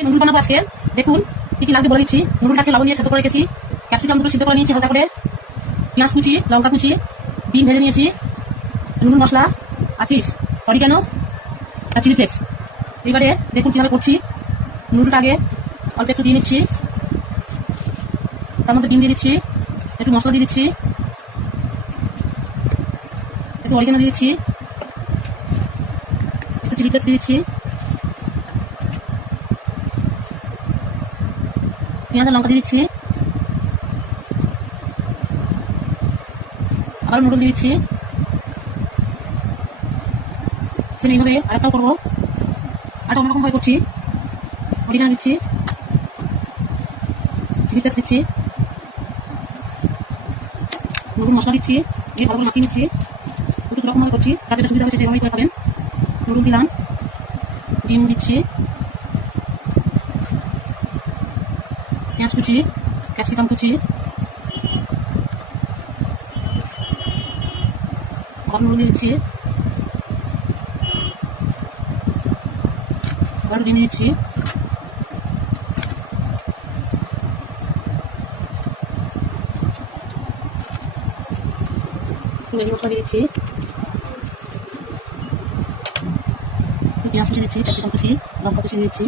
Noodle বানাবো আজকে। দেখুন কি কি লাগবে বলে দিচ্ছি। নুডলটাকে লবণ দিয়ে সেদ্ধ করে রেখেছি, ক্যাপসিকাম দুটো সিদ্ধ করে নিয়েছি হালকা করে, পেঁয়াজ কুচি, লঙ্কা কুচি, ডিম ভেজে নিয়েছি, নুডল মশলা, আচিস, অরিগানো, আর চিলি ফ্লেক্স। এবারে দেখুন কিভাবে করছি। নুডলটা আগে অল্প একটু দিয়ে নিচ্ছি, তার মধ্যে ডিম দিয়ে দিচ্ছি, একটু মশলা দিয়ে দিচ্ছি, একটু অরিগানো দিয়ে দিচ্ছি, একটু চিলি ফ্লেক্স দিয়ে দিচ্ছি, পেঁয়াজ আর লঙ্কা দিয়ে দিচ্ছি, আবার নুডল দিয়ে দিচ্ছি। সেম এইভাবে আরেকটাও করবো, আরেকটা অন্যরকম ভাবে করছি। অরিগানো দিচ্ছি, চিলি ফ্লেক্স দিচ্ছি, নুডল মশলা দিচ্ছি, দিয়ে ভালো করে মাখিয়ে নিচ্ছি। দুটো রকম ভাবে করছি, যাতে সুবিধা হয়েছে সেভাবেই করে খাবেন। নুডল দিলাম, ডিম দিচ্ছি, পেঁয়াজ কুচি, ক্যাপসিকাম কুচি, আবার নুডল দিয়ে দিচ্ছি, আবার ডিম দিয়ে দিচ্ছি, ম্যাগি মশলা দিয়ে দিচ্ছি, পেঁয়াজ কুচি দিচ্ছি, ক্যাপসিকাম কুচি, লঙ্কা কুচি দিয়ে দিচ্ছি,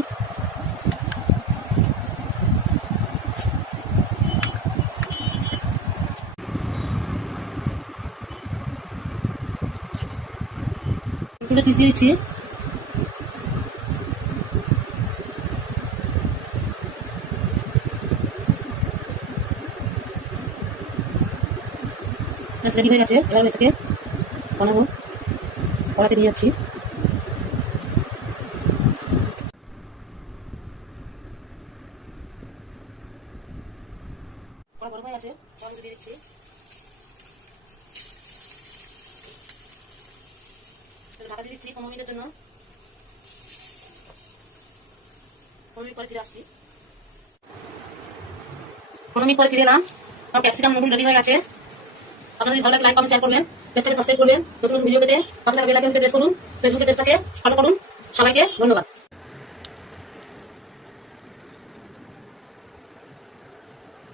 দুটো চিজ দিয়ে দিচ্ছি, রেডি হয়ে গেছে। এবার এটাকে বানাবো, কড়াতে নিয়ে যাচ্ছি। কড়া গরম হয়ে গেছে, কড়া দিয়ে দিচ্ছি, ঢাকা দিয়ে দিচ্ছি 15 মিনিটের জন্য। 15 মিনিট পরে ফিরে আসছি। 15 মিনিট পরে ফিরে এলাম। আমার ক্যাপসিকাম নুডল রেডি হয়ে গেছে। আপনাদের ভালো লাগে লাইক কমেন্ট শেয়ার করবেন, পেজটাকে সাবস্ক্রাইব করবেন, নতুন ভিডিও পেতে পাশে থাকা বেল আইকনটি প্রেস করুন, ফেসবুকে পেজটাকে